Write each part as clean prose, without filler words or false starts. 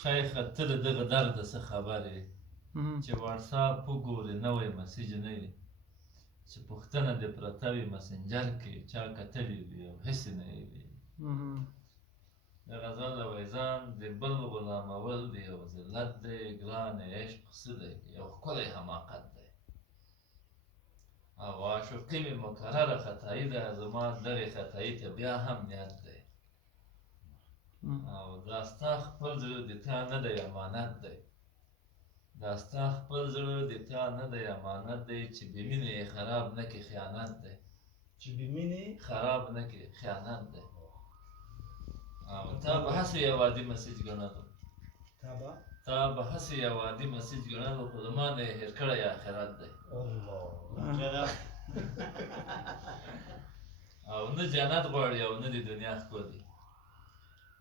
شیخه ته د دغه درده څه خبر یې چې واټساپ وګورې نوی مسیج نه وي چې پوښتنه دې پرته وي مسنجر کې چا کتلي وي او هسې نه یې وي د غزل ویزان د بل غلامول دی یو ذلت دی ګرانې عشق څه دی یو ښکلی حماقت دی او عاشقي مې مکرره خطایي ده زما دغې خطایي ته بیا هم نیت دی او دا ستا خپل زړه د تا نه دی امانت دی دا ستا خپل زړه د تا نه دی امانت دی چې بې مینې یې خراب نه کړي خیانت دی چې بې مینې خراب نه کړي خیانت دی او تا به هسې یو عادي مسیج ګڼلو تا به هسې یو عادي مسیج ګڼلو خو زما نه یې هېر کړی آخرت دی او نه جنت غواړي او نه د دنیا ښکلي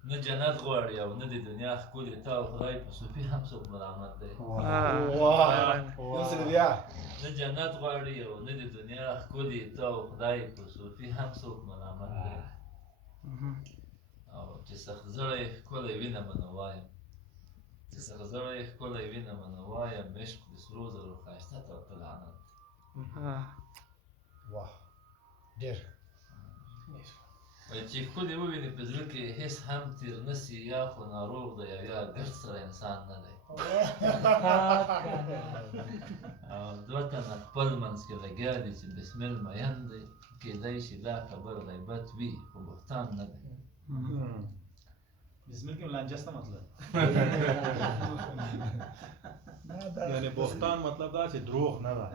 نه جنت غواړي او نه د دنیا ښکلي تا او خدای په صوفي هم څوک ملامت دی نه جنت غواړي او نه د دنیا ښکلي تا او خدای په صوفي هم څوک ملامت دی او چې سخت زړی ښکلی وینمه نو وایم چې سخت زړی ښکلی وینمه نو وایم عشق د سرو زرو ښایسته ته ورته لعنت واه ډېر وایي چې ښکلي وویني په زړه کې هېڅ هم تېر نه سي یا خو ناروغ دی او یا ګرد سره انسان نه دی او دوه تنه خپل منځ کې لګیا دي چې بسمل مین دی کېدی شي دا خبر غیبت وي خو بهتان نه دی بسم الله لانجه څه مطلب یعنی بهتان مطلب دا چې دروغ نه ده